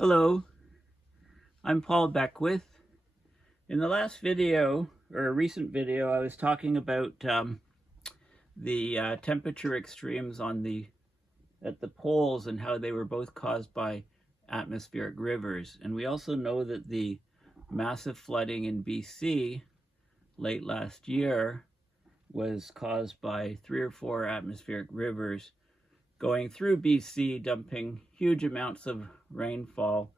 Hello, I'm Paul Beckwith. In the last video, or a recent video, I was talking about the temperature extremes at the poles and how they were both caused by atmospheric rivers. And we also know that the massive flooding in BC late last year was caused by 3 or 4 atmospheric rivers going through BC, dumping huge amounts of rainfall,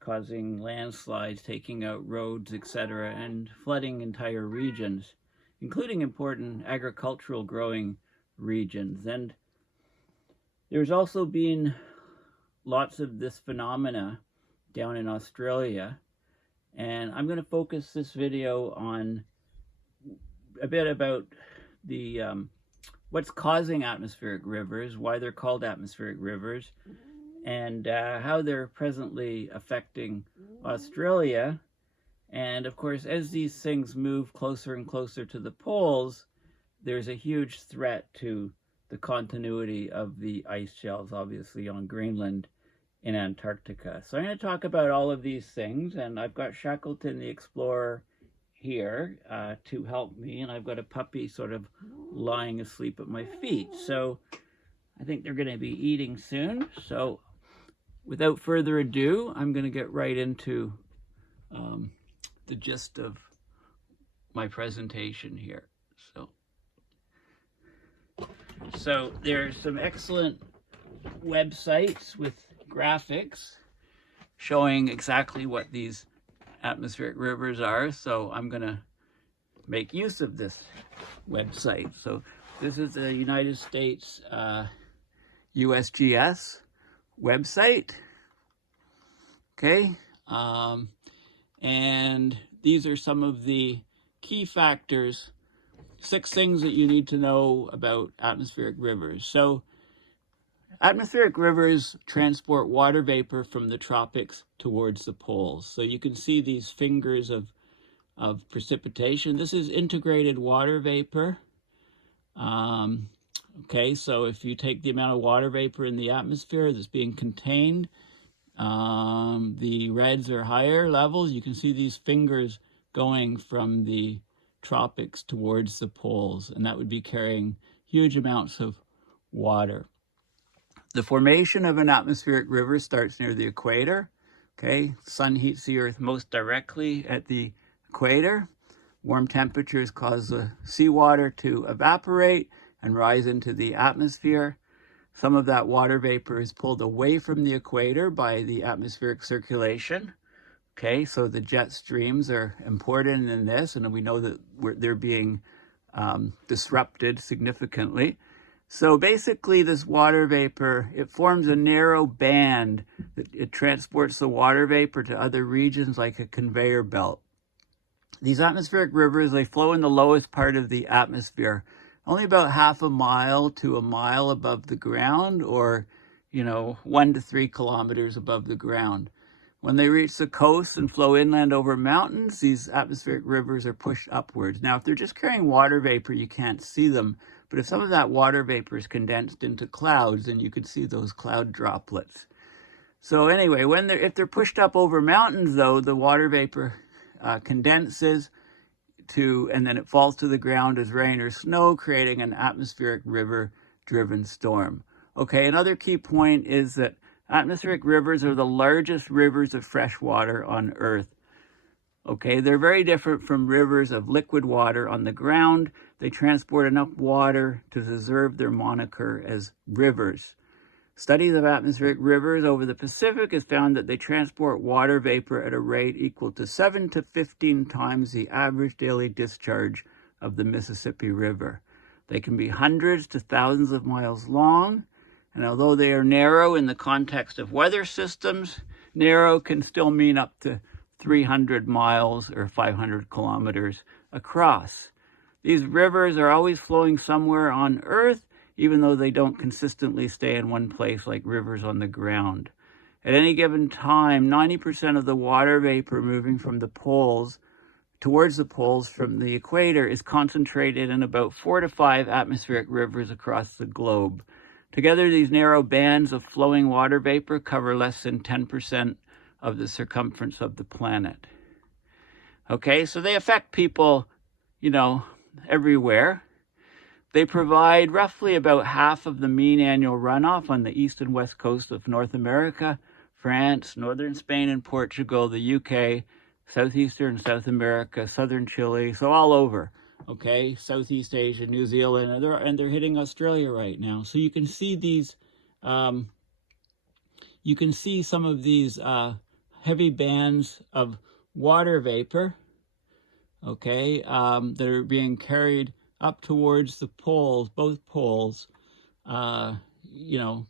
causing landslides, taking out roads, etc., and flooding entire regions, including important agricultural growing regions. And there's also been lots of this phenomena down in Australia, and I'm going to focus this video on a bit about the what's causing atmospheric rivers, why they're called atmospheric rivers, and how they're presently affecting Australia. And of course, as these things move closer and closer to the poles, there's a huge threat to the continuity of the ice shelves, obviously on Greenland and Antarctica. So I'm going to talk about all of these things, and I've got Shackleton the Explorer here to help me, and I've got a puppy sort of lying asleep at my feet. So I think they're going to be eating soon. So without further ado, I'm going to get right into the gist of my presentation here. So there's some excellent websites with graphics showing exactly what these atmospheric rivers are. So I'm going to make use of this website. So this is the United States USGS website. Okay. And these are some of the key factors, 6 things that you need to know about atmospheric rivers. So atmospheric rivers transport water vapor from the tropics towards the poles. So you can see these fingers of precipitation. This is integrated water vapor. Okay, so if you take the amount of water vapor in the atmosphere that's being contained, the reds are higher levels. You can see these fingers going from the tropics towards the poles, and that would be carrying huge amounts of water. The formation of an atmospheric river starts near the equator. Okay, sun heats the earth most directly at the equator. Warm temperatures cause the seawater to evaporate and rise into the atmosphere. Some of that water vapor is pulled away from the equator by the atmospheric circulation. Okay, so the jet streams are important in this, and we know that they're being disrupted significantly. So basically this water vapor, it forms a narrow band that it transports the water vapor to other regions like a conveyor belt. These atmospheric rivers, they flow in the lowest part of the atmosphere, only about half a mile to a mile above the ground, or 1 to 3 kilometers above the ground. When they reach the coast and flow inland over mountains, these atmospheric rivers are pushed upwards. Now, if they're just carrying water vapor, you can't see them. But if some of that water vapor is condensed into clouds, then you could see those cloud droplets. So anyway, if they're pushed up over mountains, though, the water vapor condenses and then it falls to the ground as rain or snow, creating an atmospheric river-driven storm. Okay, another key point is that atmospheric rivers are the largest rivers of fresh water on Earth. Okay, they're very different from rivers of liquid water on the ground. They transport enough water to deserve their moniker as rivers. Studies of atmospheric rivers over the Pacific has found that they transport water vapor at a rate equal to 7 to 15 times the average daily discharge of the Mississippi River. They can be hundreds to thousands of miles long, and although they are narrow in the context of weather systems, narrow can still mean up to 300 miles or 500 kilometers across. These rivers are always flowing somewhere on Earth, even though they don't consistently stay in one place like rivers on the ground. At any given time, 90% of the water vapor moving from the poles towards the poles from the equator is concentrated in about 4 to 5 atmospheric rivers across the globe. Together, these narrow bands of flowing water vapor cover less than 10% of the circumference of the planet. Okay, so they affect people, you know, everywhere. They provide roughly about half of the mean annual runoff on the east and west coast of North America, France, northern Spain and Portugal, the UK, southeastern South America, southern Chile, so all over. Okay, Southeast Asia, New Zealand, and they're hitting Australia right now. So you can see these, you can see some of these heavy bands of water vapor, okay, that are being carried up towards the poles, both poles, you know,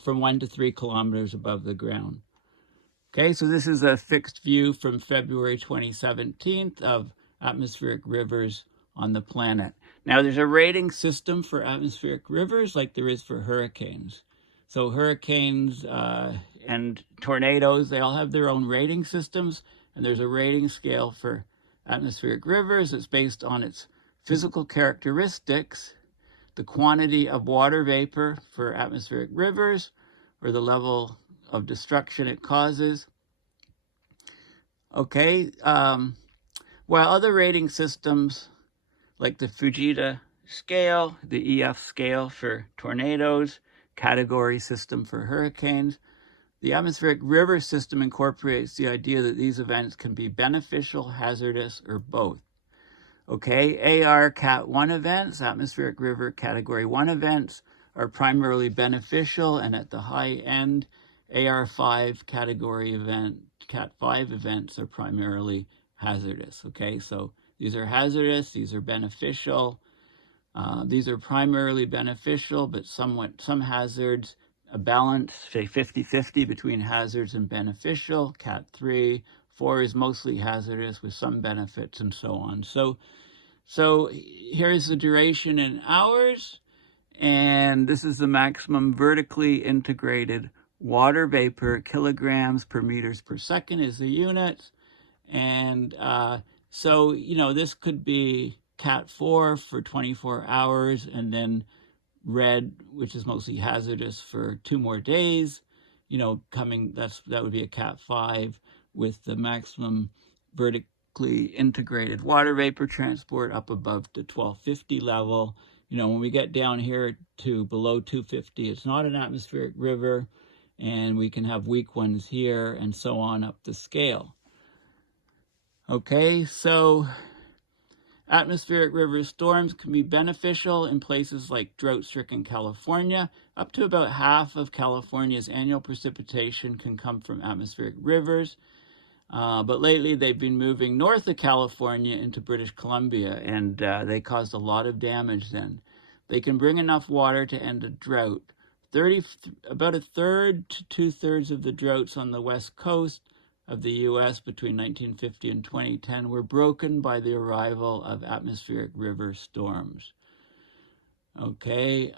from 1 to 3 kilometers above the ground. Okay, so this is a fixed view from February 2017 of atmospheric rivers on the planet. Now, there's a rating system for atmospheric rivers like there is for hurricanes. So hurricanes and tornadoes, they all have their own rating systems, and there's a rating scale for atmospheric rivers. It's based on its physical characteristics, the quantity of water vapor for atmospheric rivers, or the level of destruction it causes. Okay, while other rating systems like the Fujita scale, the EF scale for tornadoes, category system for hurricanes, the atmospheric river system incorporates the idea that these events can be beneficial, hazardous, or both. Okay, AR Cat 1 events, atmospheric river category 1 events, are primarily beneficial, and at the high end, AR5 category event, Cat 5 events are primarily hazardous. Okay, so these are hazardous, these are beneficial. These are primarily beneficial, but some hazards, a balance, say 50-50 between hazards and beneficial. Cat 3, 4 is mostly hazardous with some benefits and so on. So here's the duration in hours, and this is the maximum vertically integrated water vapor, kilograms per meters per second is the unit. And so, you know, this could be Cat 4 for 24 hours, and then red, which is mostly hazardous, for 2 more days. You know, that would be a Cat 5 with the maximum vertically integrated water vapor transport up above the 1250 level. You know, when we get down here to below 250, it's not an atmospheric river, and we can have weak ones here and so on up the scale. Okay, so atmospheric river storms can be beneficial in places like drought-stricken California. Up to about half of California's annual precipitation can come from atmospheric rivers. But lately they've been moving north of California into British Columbia, and they caused a lot of damage then. They can bring enough water to end a drought. About a third to 2/3 of the droughts on the west coast of the U.S. between 1950 and 2010 were broken by the arrival of atmospheric river storms. Okay,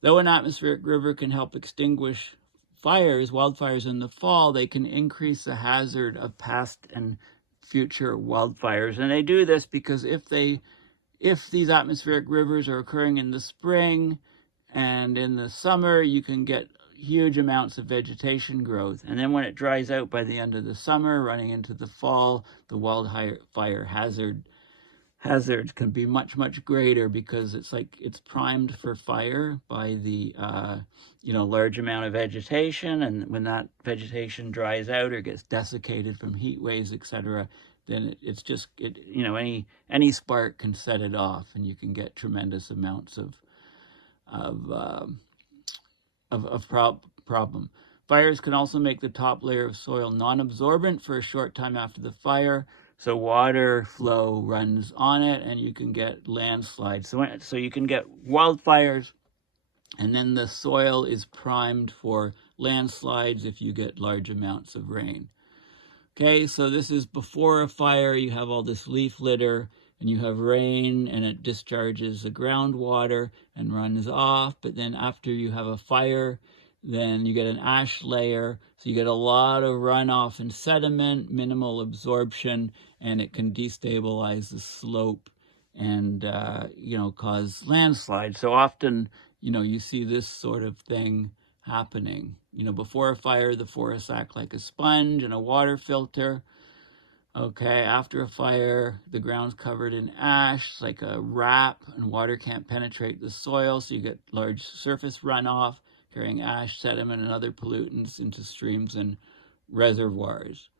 though an atmospheric river can help extinguish wildfires in the fall, they can increase the hazard of past and future wildfires. And they do this because if these atmospheric rivers are occurring in the spring and in the summer, you can get huge amounts of vegetation growth. And then when it dries out by the end of the summer, running into the fall, the wildfire hazards can be much, much greater, because it's primed for fire by the large amount of vegetation. And when that vegetation dries out or gets desiccated from heat waves, etc., then any spark can set it off, and you can get tremendous amounts of problem. Fires can also make the top layer of soil non-absorbent for a short time after the fire, so water flow runs on it, and you can get landslides. So you can get wildfires, and then the soil is primed for landslides if you get large amounts of rain. Okay, so this is before a fire. You have all this leaf litter, and you have rain, and it discharges the groundwater and runs off. But then after you have a fire, then you get an ash layer. So you get a lot of runoff and sediment, minimal absorption, and it can destabilize the slope and, cause landslides. So often, you see this sort of thing happening. You know, before a fire, the forests act like a sponge and a water filter. Okay, after a fire, the ground's covered in ash, like a wrap, and water can't penetrate the soil, so you get large surface runoff, carrying ash, sediment, and other pollutants into streams and reservoirs.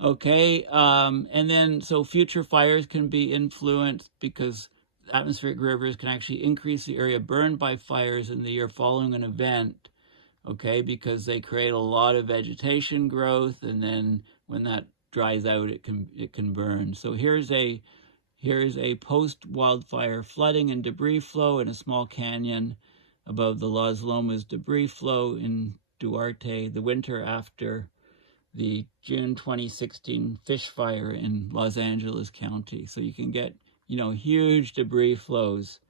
Okay, and then so future fires can be influenced because atmospheric rivers can actually increase the area burned by fires in the year following an event. Okay, because they create a lot of vegetation growth, and then when that dries out, it can burn. So here's a post-wildfire flooding and debris flow in a small canyon above the Las Lomas debris flow in Duarte, the winter after the June 2016 fish fire in Los Angeles County. So you can get, you know, huge debris flows.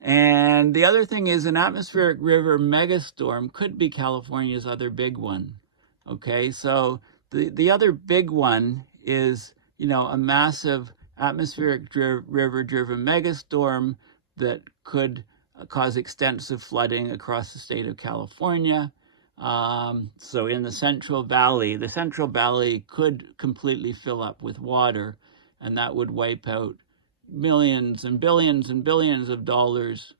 And the other thing is an atmospheric river megastorm could be California's other big one. Okay, so the other big one is, you know, a massive atmospheric river-driven megastorm that could cause extensive flooding across the state of California. So in the Central Valley could completely fill up with water, and that would wipe out millions and billions of dollars.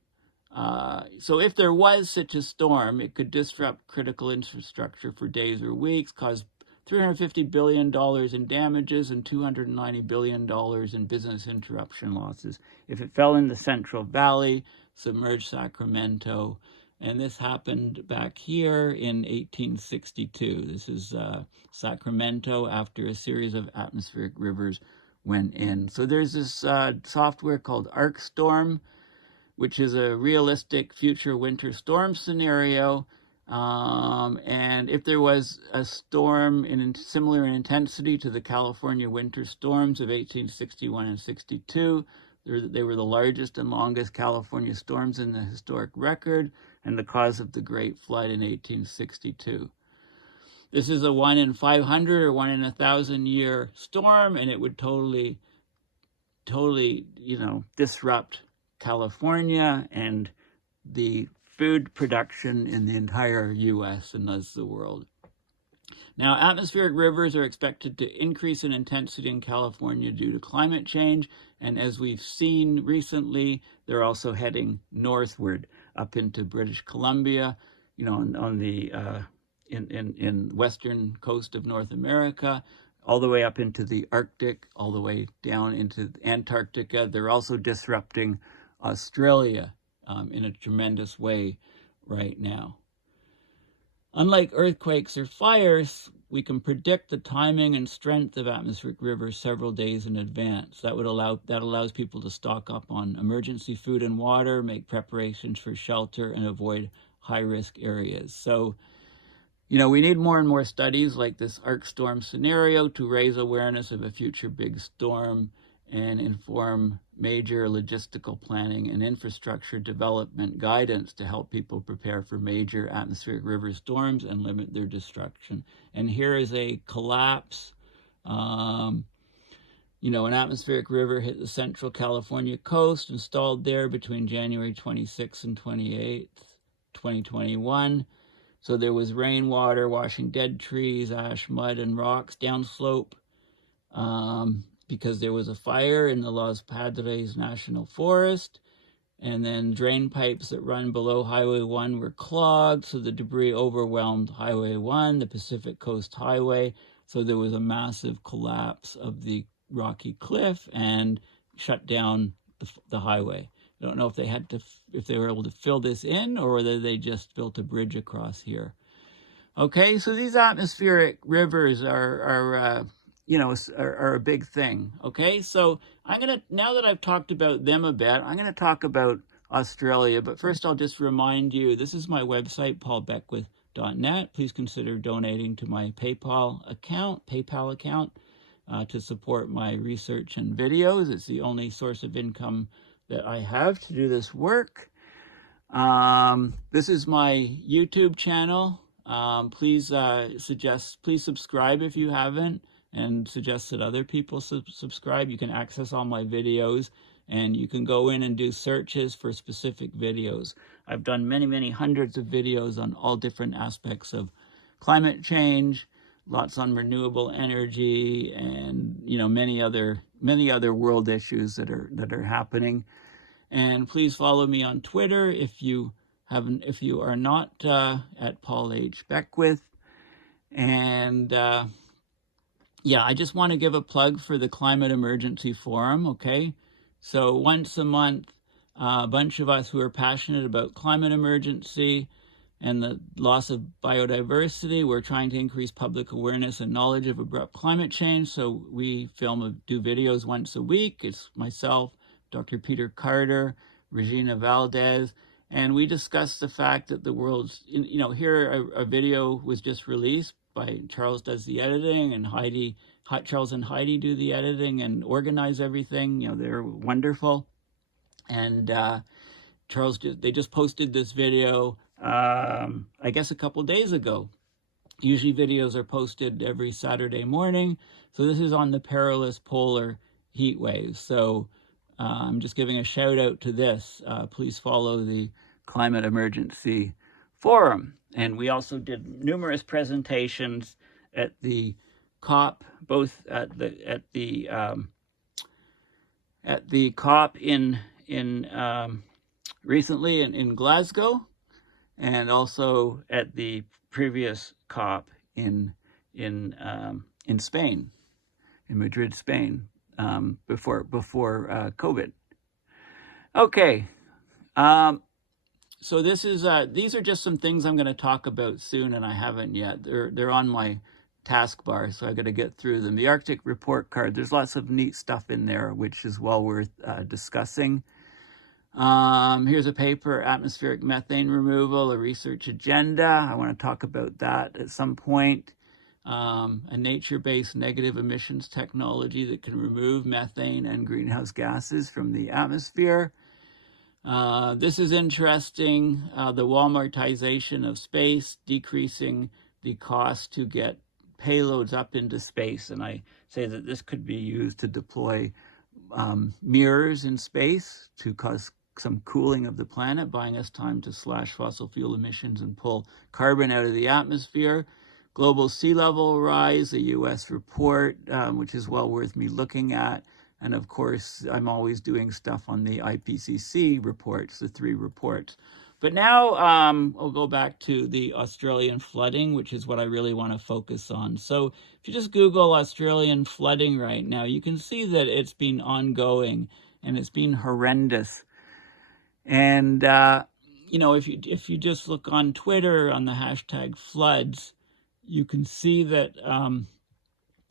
So if there was such a storm, it could disrupt critical infrastructure for days or weeks, cause $350 billion in damages and $290 billion in business interruption losses. If it fell in the Central Valley, submerged Sacramento, and this happened back here in 1862. This is Sacramento after a series of atmospheric rivers went in. So there's this software called ArcStorm, which is a realistic future winter storm scenario. And if there was a storm similar in intensity to the California winter storms of 1861 and 62, they were the largest and longest California storms in the historic record, and the cause of the Great Flood in 1862. This is a 1 in 500 or 1 in 1,000 year storm, and it would totally, you know, disrupt California and the food production in the entire U.S. and thus the world. Now, atmospheric rivers are expected to increase in intensity in California due to climate change, and as we've seen recently, they're also heading northward up into British Columbia, you know, on the in western coast of North America, all the way up into the Arctic, all the way down into Antarctica. They're also disrupting Australia in a tremendous way right now. Unlike earthquakes or fires, we can predict the timing and strength of atmospheric rivers several days in advance. That allows people to stock up on emergency food and water, make preparations for shelter, and avoid high-risk areas. So, you know, we need more and more studies like this ArcStorm scenario to raise awareness of a future big storm and inform major logistical planning and infrastructure development guidance to help people prepare for major atmospheric river storms and limit their destruction. And here is a collapse. You know, an atmospheric river hit the central California coast and stalled there between January 26th and 28th, 2021. So there was rainwater washing dead trees, ash, mud, and rocks downslope. Because there was a fire in the Los Padres National Forest, and then drain pipes that run below Highway 1 were clogged, so the debris overwhelmed Highway 1, the Pacific Coast Highway, so there was a massive collapse of the rocky cliff and shut down the highway. I don't know if they were able to fill this in or whether they just built a bridge across here. Okay, so these atmospheric rivers are a big thing. Okay, so now that I've talked about them a bit, I'm going to talk about Australia. But first, I'll just remind you, this is my website, paulbeckwith.net. Please consider donating to my PayPal account to support my research and videos. It's the only source of income that I have to do this work. This is my YouTube channel. Please subscribe if you haven't, and suggest that other people subscribe. You can access all my videos and you can go in and do searches for specific videos. I've done many, many hundreds of videos on all different aspects of climate change, lots on renewable energy, and many other world issues that are happening. And please follow me on Twitter if you are not at Paul H. Beckwith. And yeah, I just want to give a plug for the Climate Emergency Forum, okay? So once a month, a bunch of us who are passionate about climate emergency and the loss of biodiversity, we're trying to increase public awareness and knowledge of abrupt climate change. So we do videos once a week. It's myself, Dr. Peter Carter, Regina Valdez, and we discuss the fact that the world's, here a video was just released by Charles does the editing, and Charles and Heidi do the editing and organize everything. They're wonderful. And they just posted this video, I guess a couple days ago. Usually videos are posted every Saturday morning. So this is on the perilous polar heat waves. So I'm just giving a shout out to this. Please follow the Climate Emergency Forum. And we also did numerous presentations at the COP, both at the COP in recently in Glasgow, and also at the previous COP in Spain, in Madrid, Spain, before COVID. Okay. So these are just some things I'm going to talk about soon, and I haven't yet. They're on my taskbar, so I got to get through them. The Arctic report card. There's lots of neat stuff in there, which is well worth discussing. Here's a paper, Atmospheric Methane Removal, a Research Agenda. I want to talk about that at some point. A nature-based negative emissions technology that can remove methane and greenhouse gases from the atmosphere. This is interesting, the Walmartization of space, decreasing the cost to get payloads up into space. And I say that this could be used to deploy mirrors in space to cause some cooling of the planet, buying us time to slash fossil fuel emissions and pull carbon out of the atmosphere. Global sea level rise, a U.S. report, which is well worth me looking at. And of course, I'm always doing stuff on the IPCC reports, the 3 reports. But now I'll go back to the Australian flooding, which is what I really want to focus on. So if you just Google Australian flooding right now, you can see that it's been ongoing and it's been horrendous. And, if you just look on Twitter on the hashtag floods, you can see that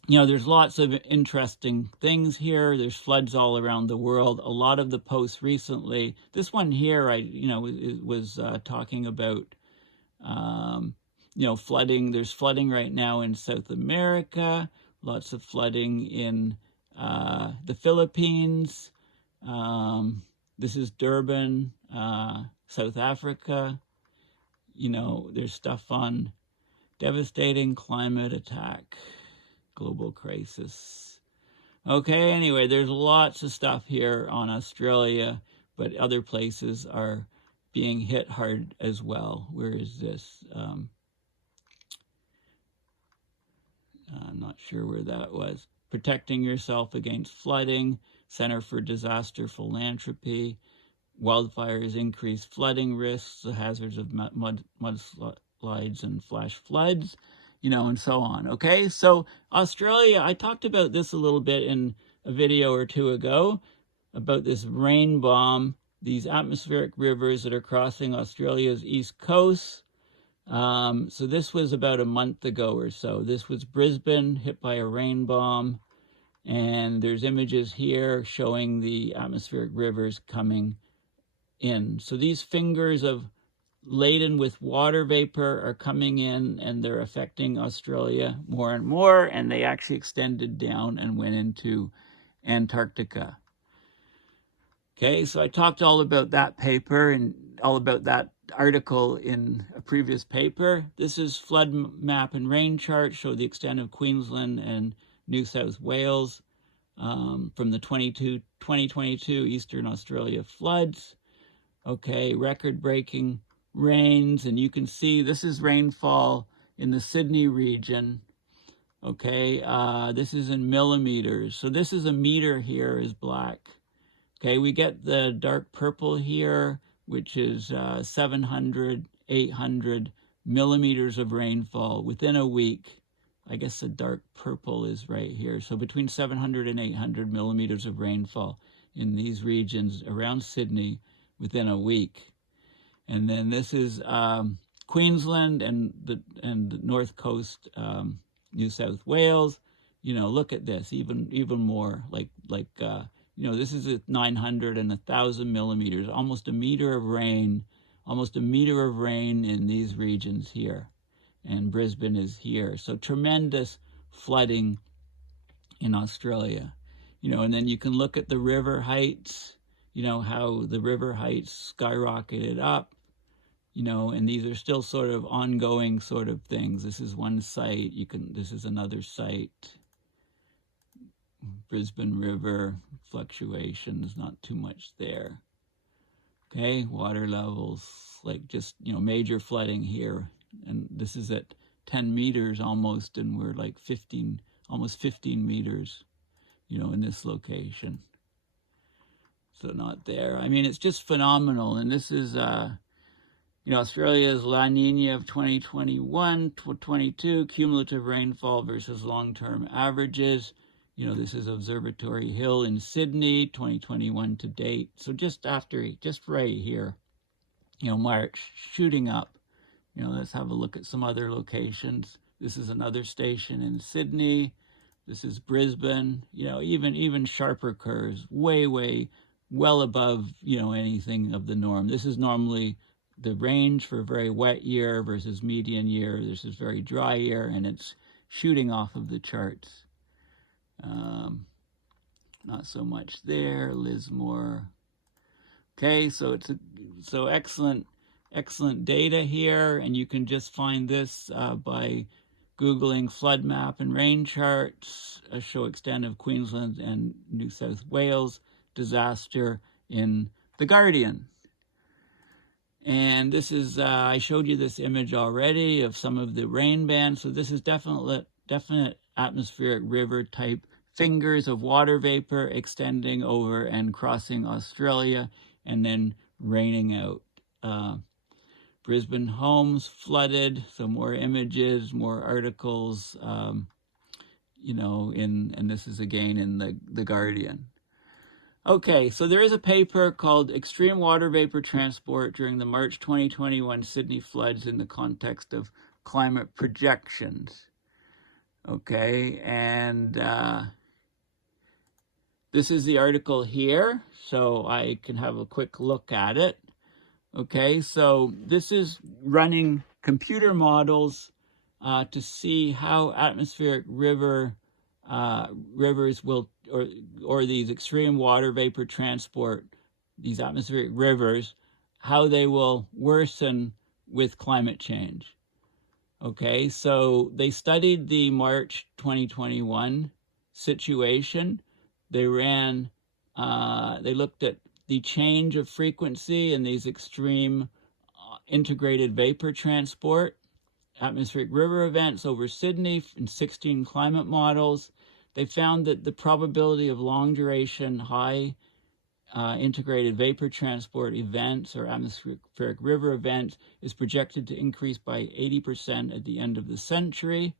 there's lots of interesting things here. There's floods all around the world. A lot of the posts recently, this one here, was talking about, flooding. There's flooding right now in South America, lots of flooding in the Philippines. This is Durban, South Africa. There's stuff on devastating climate attack. Global crisis. Okay, anyway, there's lots of stuff here on Australia, but other places are being hit hard as well. Where is this? I'm not sure where that was. Protecting yourself against flooding, Center for Disaster Philanthropy, wildfires increase flooding risks, the hazards of mudslides and flash floods, and so on. Okay, so Australia, I talked about this a little bit in a video or 2 ago about this rain bomb, these atmospheric rivers that are crossing Australia's east coast. So this was about a month ago or so. This was Brisbane hit by a rain bomb, and there's images here showing the atmospheric rivers coming in. So these fingers of laden with water vapor are coming in, and they're affecting Australia more and more, and they actually extended down and went into Antarctica. Okay, so I talked all about that paper and all about that article in a previous paper. This is flood map and rain chart, show the extent of Queensland and New South Wales from the 2022 Eastern Australia floods. Okay, record-breaking rains, and you can see this is rainfall in the Sydney region. Okay, this is in millimeters. So this is a meter here is black. Okay, we get the dark purple here, which is 700, 800 millimeters of rainfall within a week. I guess the dark purple is right here. So between 700 and 800 millimeters of rainfall in these regions around Sydney within a week. And then this is Queensland and the North Coast, New South Wales. You know, look at this, even more, you know, this is at 900 and 1,000 millimeters, almost a meter of rain in these regions here. And Brisbane is here. So tremendous flooding in Australia. You know, and then you can look at the river heights, you know, how the river heights skyrocketed up, you know, and these are still sort of ongoing sort of things. This is one site, this is another site. Brisbane River fluctuations, not too much there. Okay, water levels, like just, you know, major flooding here. And this is at 10 meters almost, and we're like almost 15 meters, you know, in this location. So not there. I mean, it's just phenomenal. And this is, you know, Australia's La Nina of 2021-22, cumulative rainfall versus long-term averages. You know, this is Observatory Hill in Sydney, 2021 to date. So just right here, you know, March, shooting up. You know, let's have a look at some other locations. This is another station in Sydney. This is Brisbane. You know, even sharper curves, well above, you know, anything of the norm. This is normally the range for a very wet year versus median year. This is very dry year, and it's shooting off of the charts. Not so much there. Lismore. Okay, so so excellent data here, and you can just find this by Googling flood map and rain charts, show extent of Queensland and New South Wales disaster in The Guardian. And this is, I showed you this image already of some of the rain bands. So this is definite atmospheric river type fingers of water vapor extending over and crossing Australia and then raining out. Brisbane homes flooded, so more images, more articles, you know, and this is again in the Guardian. Okay, so there is a paper called Extreme Water Vapor Transport During the March 2021 Sydney Floods in the Context of Climate Projections. Okay, and this is the article here, so I can have a quick look at it. Okay, so this is running computer models to see how atmospheric rivers will, or these extreme water vapor transport, these atmospheric rivers, how they will worsen with climate change. Okay, so they studied the March 2021 situation. They looked at the change of frequency in these extreme integrated vapor transport atmospheric river events over Sydney in 16 climate models. They found that the probability of long duration high integrated vapor transport events or atmospheric river events is projected to increase by 80% at the end of the century.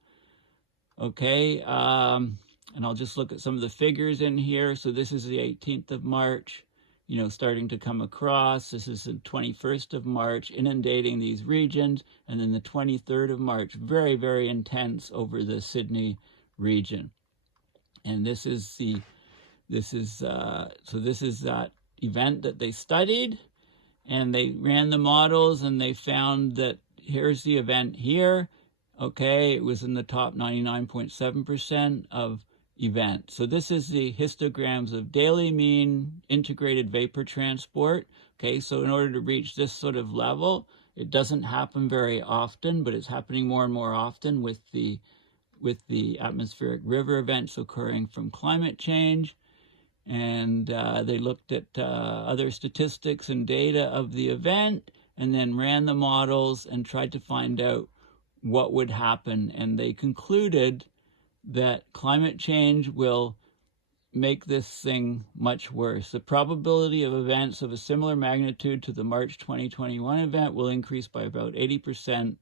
Okay, and I'll just look at some of the figures in here. So this is the 18th of March, you know, starting to come across. This is the 21st of March, inundating these regions. And then the 23rd of March, very, very intense over the Sydney region. And this is that event that they studied, and they ran the models, and they found that here's the event here. Okay, it was in the top 99.7% of events. So this is the histograms of daily mean integrated vapor transport. Okay, so in order to reach this sort of level, it doesn't happen very often, but it's happening more and more often with the with the atmospheric river events occurring from climate change. And they looked at other statistics and data of the event, and then ran the models and tried to find out what would happen. And they concluded that climate change will make this thing much worse. The probability of events of a similar magnitude to the March 2021 event will increase by about 80%,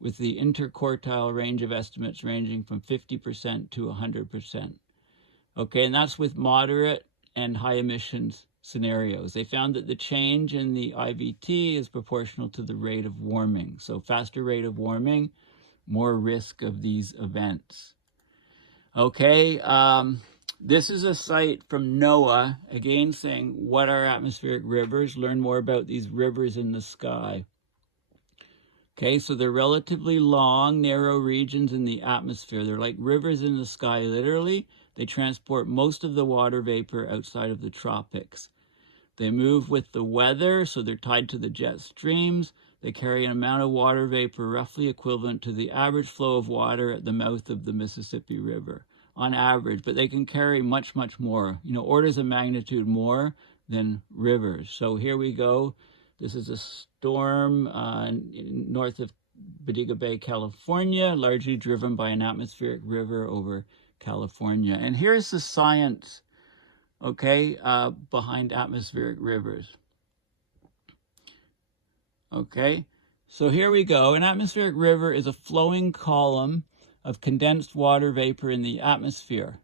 with the interquartile range of estimates ranging from 50% to 100%. Okay, and that's with moderate and high emissions scenarios. They found that the change in the IVT is proportional to the rate of warming. So faster rate of warming, more risk of these events. Okay, this is a site from NOAA, again saying, what are atmospheric rivers? Learn more about these rivers in the sky. Okay, so they're relatively long, narrow regions in the atmosphere. They're like rivers in the sky, literally. They transport most of the water vapor outside of the tropics. They move with the weather, so they're tied to the jet streams. They carry an amount of water vapor roughly equivalent to the average flow of water at the mouth of the Mississippi River, on average, but they can carry much, much more, orders of magnitude more than rivers. So here we go. This is a storm north of Bodega Bay, California, largely driven by an atmospheric river over California. And here's the science, okay, behind atmospheric rivers. Okay, so here we go. An atmospheric river is a flowing column of condensed water vapor in the atmosphere.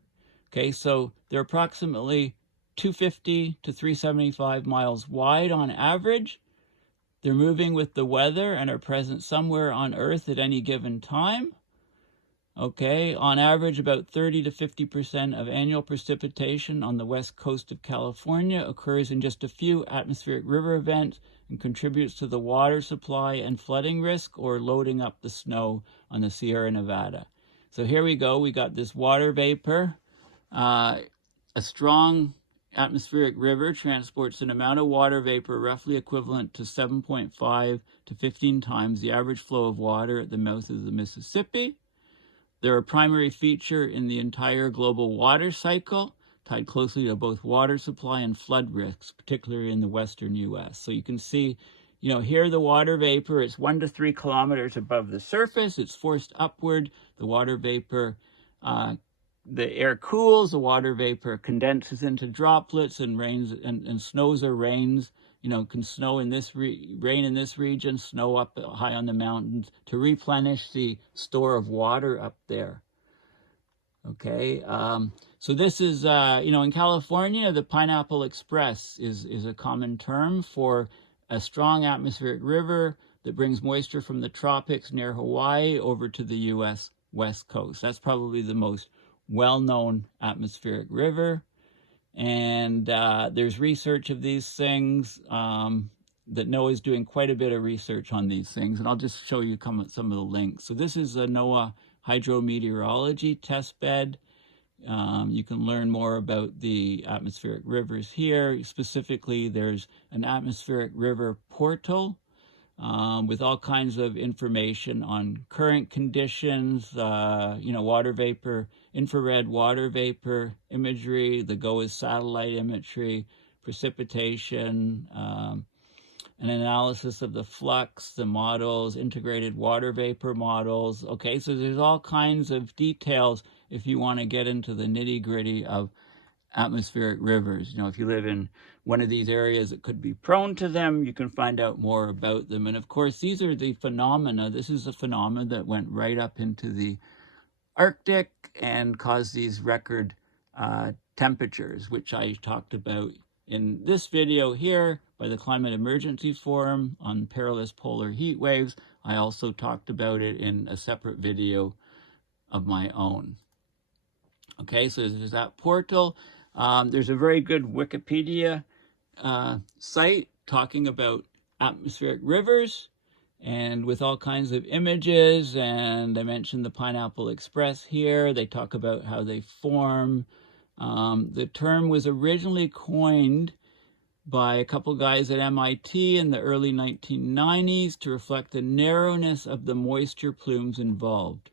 Okay, so they're approximately 250 to 375 miles wide on average. They're moving with the weather and are present somewhere on Earth at any given time. Okay, on average, about 30 to 50% of annual precipitation on the west coast of California occurs in just a few atmospheric river events and contributes to the water supply and flooding risk or loading up the snow on the Sierra Nevada. So here we go. We got this water vapor. A strong atmospheric river transports an amount of water vapor roughly equivalent to 7.5 to 15 times the average flow of water at the mouth of the Mississippi. They're a primary feature in the entire global water cycle, tied closely to both water supply and flood risks, particularly in the western U.S. So you can see, here the water vapor, it's 1 to 3 kilometers above the surface. It's forced upward. The water vapor, the air cools, the water vapor condenses into droplets and rains and snows or rains. Can snow in this rain in this region, snow up high on the mountains to replenish the store of water up there. Okay, so this is, in California, the Pineapple Express is a common term for a strong atmospheric river that brings moisture from the tropics near Hawaii over to the U.S. West Coast. That's probably the most well-known atmospheric river. And there's research of these things that NOAA is doing quite a bit of research on these things. And I'll just show you some of the links. So this is a NOAA hydrometeorology test bed. You can learn more about the atmospheric rivers here. Specifically, there's an atmospheric river portal with all kinds of information on current conditions, water vapor, infrared water vapor imagery, the GOES satellite imagery, precipitation, an analysis of the flux, the models, integrated water vapor models. Okay, so there's all kinds of details if you want to get into the nitty-gritty of atmospheric rivers. If you live in one of these areas that could be prone to them, you can find out more about them. And of course, these are the phenomena. This is a phenomenon that went right up into the Arctic and caused these record temperatures, which I talked about in this video here by the Climate Emergency Forum on perilous polar heat waves. I also talked about it in a separate video of my own. Okay, so there's that portal. There's a very good Wikipedia site talking about atmospheric rivers and with all kinds of images. And I mentioned the Pineapple Express here. They talk about how they form. The term was originally coined by a couple guys at MIT in the early 1990s to reflect the narrowness of the moisture plumes involved.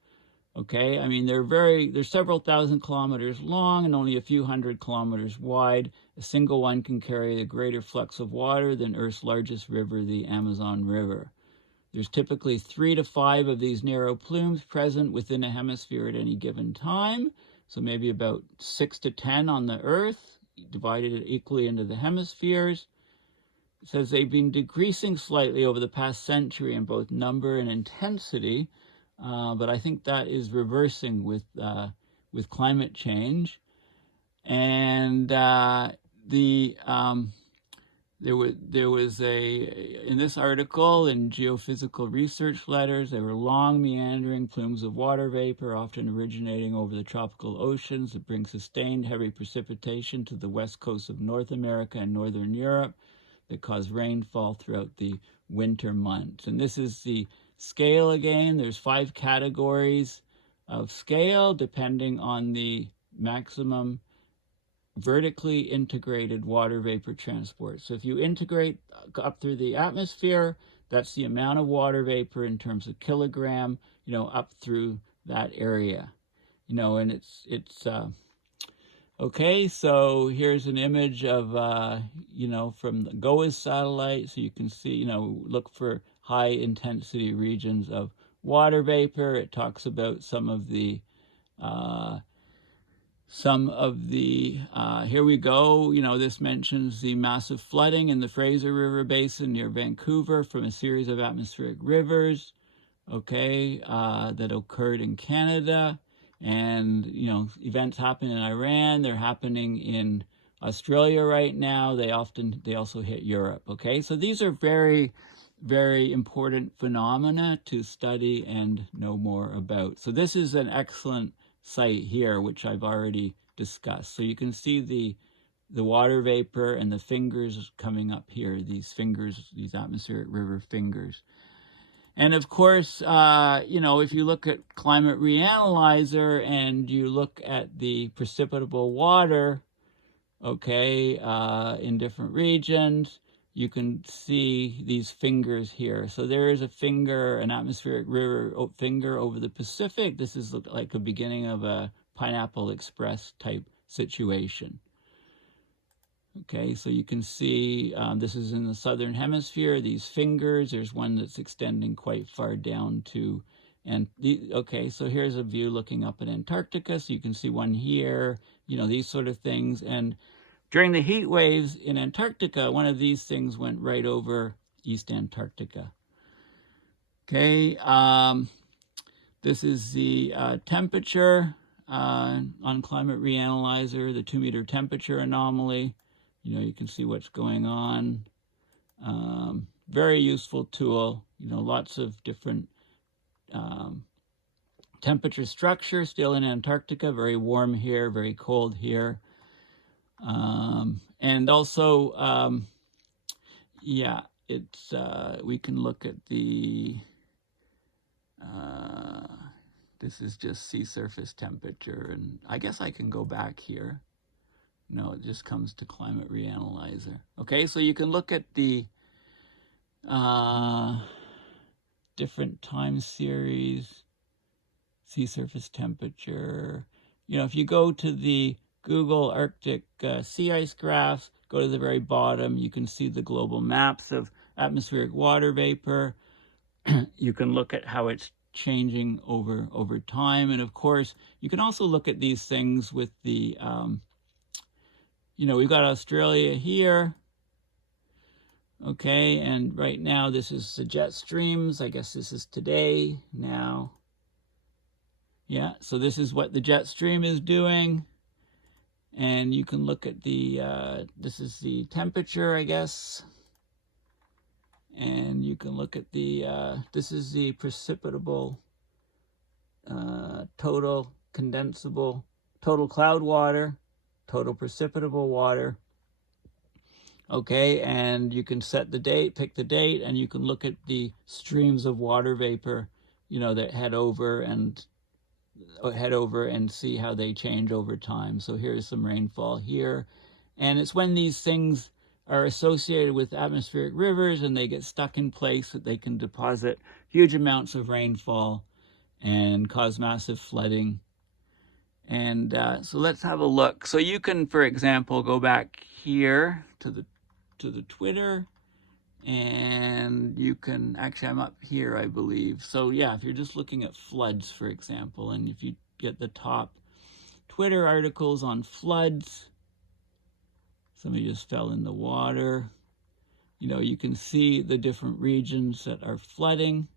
Okay, I mean, they're several thousand kilometers long and only a few hundred kilometers wide. A single one can carry a greater flux of water than Earth's largest river, the Amazon River. There's typically 3 to 5 of these narrow plumes present within a hemisphere at any given time. So maybe about 6 to 10 on the Earth, divided equally into the hemispheres. It says they've been decreasing slightly over the past century in both number and intensity, but I think that is reversing with climate change. And there was in this article in Geophysical Research Letters, there were long meandering plumes of water vapor, often originating over the tropical oceans, that bring sustained heavy precipitation to the west coast of North America and northern Europe, that cause rainfall throughout the winter months. And this is the scale again. There's 5 categories of scale depending on the maximum vertically integrated water vapor transport. So if you integrate up through the atmosphere, that's the amount of water vapor in terms of kilogram, up through that area, and it's okay. So here's an image of, from the GOES satellite. So you can see, look for high intensity regions of water vapor. It talks about some of the, here we go, this mentions the massive flooding in the Fraser River Basin near Vancouver from a series of atmospheric rivers, okay, that occurred in Canada. And, events happen in Iran, they're happening in Australia right now. They also hit Europe, okay? So these are very, very important phenomena to study and know more about. So this is an excellent site here, which I've already discussed. So you can see the water vapor and the fingers coming up here, these atmospheric river fingers. And of course, if you look at Climate Reanalyzer and you look at the precipitable water, okay, in different regions, you can see these fingers here. So there is an atmospheric river finger over the Pacific. This is like the beginning of a Pineapple Express type situation. Okay, so you can see this is in the southern hemisphere, these fingers. There's one that's extending quite far down to, okay, so here's a view looking up at Antarctica. So you can see one here, these sort of things. And during the heat waves in Antarctica, one of these things went right over East Antarctica. Okay, this is the temperature on Climate Reanalyzer, the 2-meter temperature anomaly. You can see what's going on. Very useful tool. Lots of different temperature structure still in Antarctica. Very warm here, very cold here. And also, it's we can look at the. This is just sea surface temperature, and I guess I can go back here. No, it just comes to Climate Reanalyzer. Okay, so you can look at the different time series, sea surface temperature. If you go to the Google Arctic sea ice graphs, go to the very bottom, you can see the global maps of atmospheric water vapor. You can look at how it's changing over time. And of course, you can also look at these things with the we've got Australia here, okay, and right now this is the jet streams. I guess this is today now. Yeah, so this is what the jet stream is doing. And you can look at this is the temperature, I guess. And you can look at this is the precipitable, total condensable, total cloud water, total precipitable water. Okay, and you can set the date, pick the date, and you can look at the streams of water vapor, that head over and see how they change over time. So here's some rainfall here. And it's when these things are associated with atmospheric rivers and they get stuck in place that they can deposit huge amounts of rainfall and cause massive flooding. And so let's have a look. So you can, for example, go back here to the Twitter, and you can, actually I'm up here, I believe. So yeah, if you're just looking at floods, for example, and if you get the top Twitter articles on floods, somebody just fell in the water. You know, you can see the different regions that are flooding.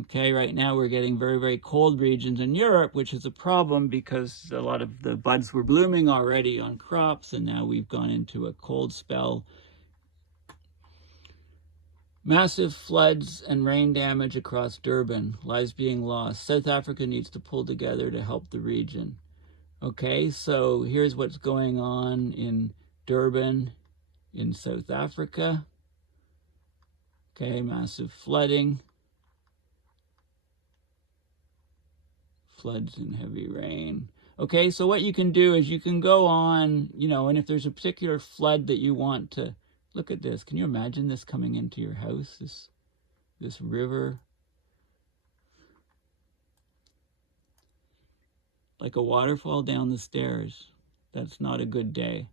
Okay, right now we're getting very, very cold regions in Europe, which is a problem because a lot of the buds were blooming already on crops, and now we've gone into a cold spell. Massive floods and rain damage across Durban, lives being lost. South Africa needs to pull together to help the region. Okay, so here's what's going on in Durban in South Africa. Okay, massive flooding. Floods and heavy rain. Okay, so what you can do is you can go on, you know, and if there's a particular flood that you want to, look at this. Can you imagine this coming into your house, this river? Like a waterfall down the stairs. That's not a good day.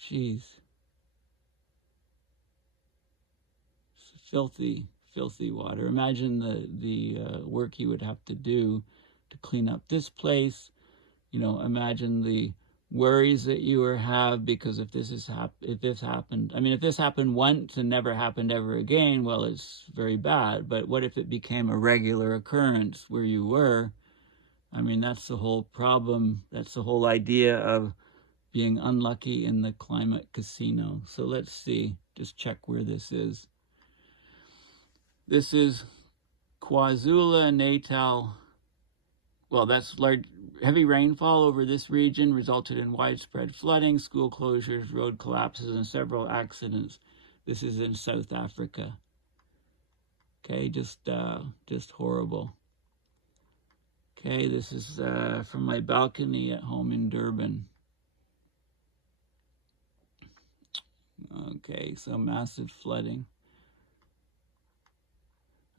Jeez. It's filthy, filthy water. Imagine the work you would have to do to clean up this place. You know, imagine the worries that you have, because if this happened, I mean, if this happened once and never happened ever again, well, it's very bad. But what if it became a regular occurrence where you were? I mean, that's the whole problem. That's the whole idea of being unlucky in the climate casino. So let's see, just check where this is. This is KwaZulu-Natal. Well, that's large. Heavy rainfall over this region resulted in widespread flooding, school closures, road collapses, and several accidents. This is in South Africa. Okay, just horrible. Okay, this is from my balcony at home in Durban. Okay, so massive flooding.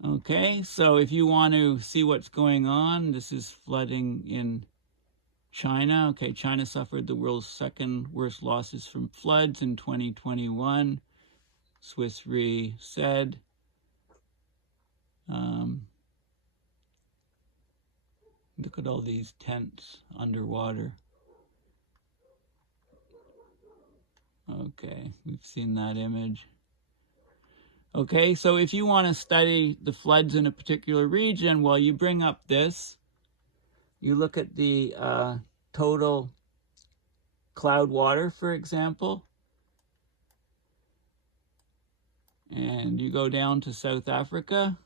Okay, so if you want to see what's going on, this is flooding in China. Okay, China suffered the world's second worst losses from floods in 2021, Swiss Re said. Look at all these tents underwater. Okay, we've seen that image. Okay, so if you want to study the floods in a particular region, well, you bring up this. You look at the total cloud water, for example, and you go down to South Africa.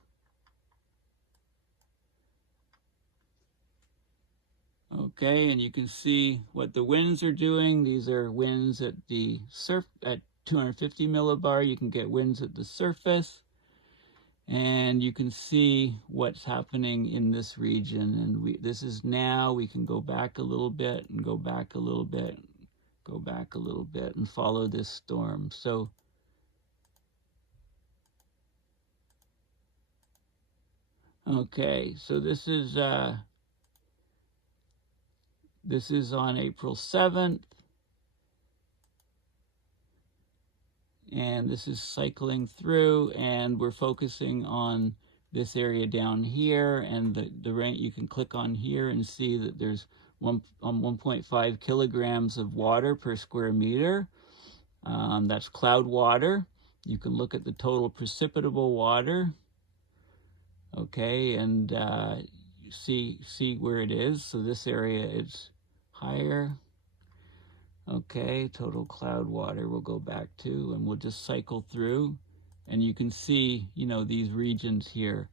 Okay, and you can see what the winds are doing. These are winds at the at 250 millibar. You can get winds at the surface, and you can see what's happening in this region. And this is now, we can go back a little bit and go back a little bit, go back a little bit and follow this storm. So okay, so this is on April 7th. And this is cycling through, and we're focusing on this area down here, and the rain. You can click on here and see that there's 1.5 kilograms of water per square meter. That's cloud water. You can look at the total precipitable water. Okay, and see where it is. So this area is higher. Okay, total cloud water we'll go back to, and we'll just cycle through, and you can see, you know, these regions here,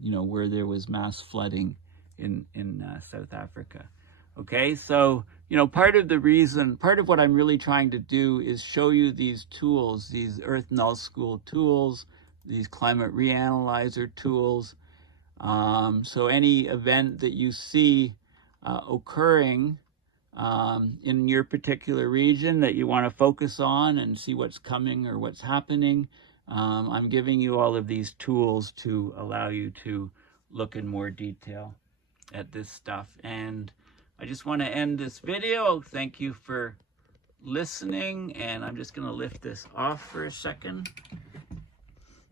you know, where there was mass flooding in South Africa. Okay, so, you know, part of what I'm really trying to do is show you these tools, these Earth NullSchool tools, these climate reanalyzer tools. So any event that you see occurring in your particular region that you want to focus on and see what's coming or what's happening, I'm giving you all of these tools to allow you to look in more detail at this stuff. And I just want to end this video. Thank you for listening, and I'm just going to lift this off for a second.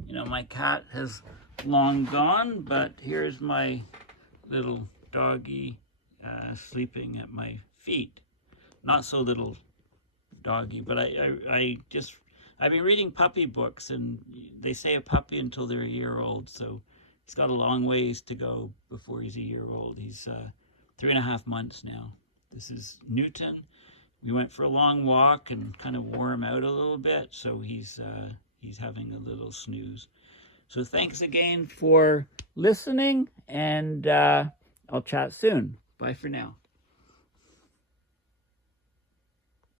You know, my cat has long gone, but here's my little doggy sleeping at my feet. Not so little doggy, but I've been reading puppy books, and they say a puppy until they're a year old, so he's got a long ways to go before he's a year old. He's 3.5 months now. This is Newton. We went for a long walk and kind of wore him out a little bit, so he's having a little snooze. So thanks again for listening, and I'll chat soon. Bye for now.